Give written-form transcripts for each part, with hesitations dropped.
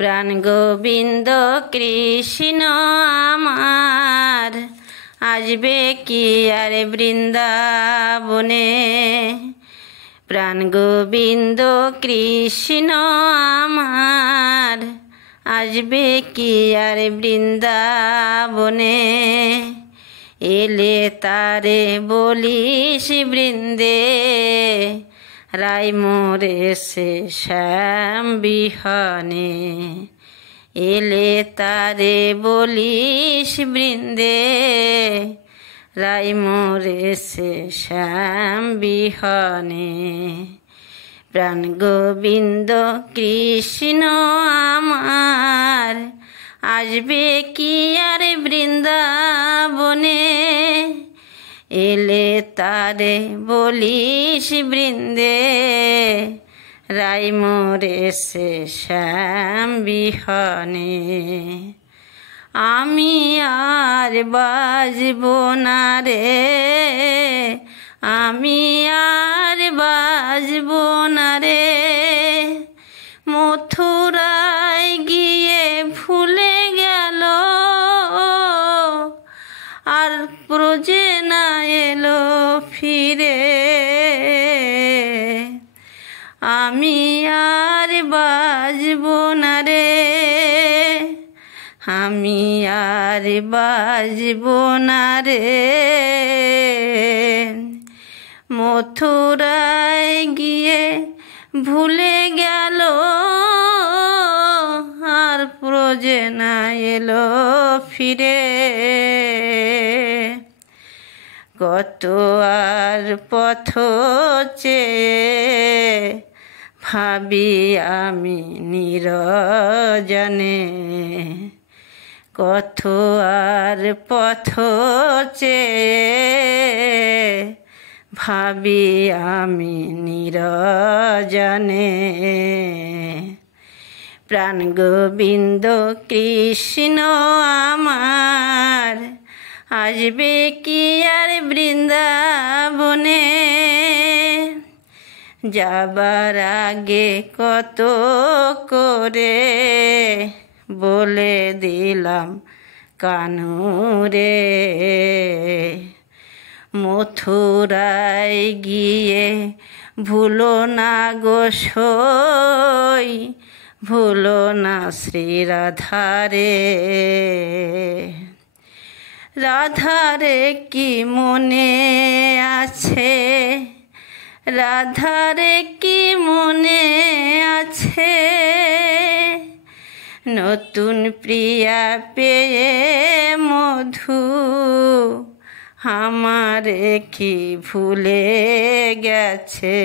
প্রাণ গোবিন্দ কৃষ্ণ আমার আসবে কি আর বৃন্দাবনে। প্রাণ গোবিন্দ কৃষ্ণ আমার আসবে কি আর বৃন্দাবনে। এলে তারে বলিস বৃন্দে রায় মোরেছে শ্যাম বিহনে। এলে তারে বলিস বৃন্দে রায় মোরেছে শ্যাম বিহনে। প্রাণ গোবিন্দ কৃষ্ণ আমার আসবে কি আর বৃন্দাবনে। এলে তারে বলিস বৃন্দে রায় মোরেছে শ্যাম বিহনে। আমি আর বাজব না রে, আমি আর বাজব না রে। মথুরায় গিয়ে ভুলে গেল আর ব্রজে না এলো ফিরে। আমি আর বাজব না রে, আমি আর বাজব না রে। মথুরায় গিয়ে ভুলে গেল আর ব্রজে না এলো ফিরে। কত আর পথ চেয়ে ভাবি আমি নিরজনে। কত আর পথ চেয়ে ভাবি আমি নিরজনে। প্রাণ গোবিন্দ কৃষ্ণ আমার আসবে কি আর বৃন্দাবনে। যাবার আগে কত করে বলে দিলাম কানুরে। মথুরায় গিয়ে ভুলো না গো সই, ভুলো না শ্রী রাধারে। রাধারে কি মনে আছে, রাধারে কি মনে আছে। নতুন প্রিয়া পেয়ে মধু আমারে কি ভুলে গেছে।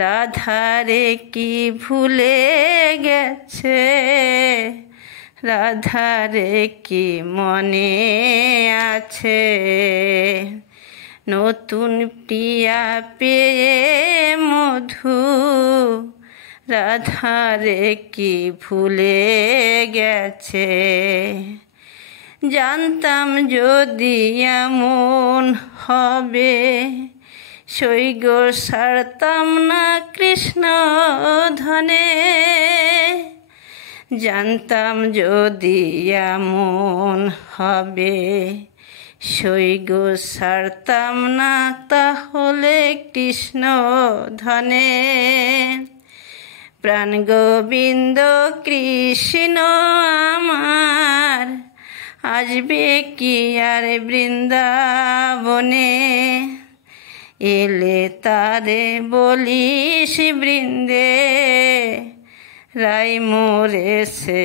রাধারে কি ভুলে গেছে, রাধারে কি মনে আছে। নতুন প্রিয়া পেয়ে মধু রাধারে কি ভুলে গেছে। জানতাম যদি এমন হবে সৈগ ছাড়তাম না কৃষ্ণ ধনে। জানতাম যদি এমন হবে সৈগ ছাড়তাম না তাহলে কৃষ্ণ ধনে। প্রাণ গোবিন্দ কৃষ্ণ আমার আসবে কি আর বৃন্দাবনে। এলে তারে বলিস বৃন্দে রায় মোরেছে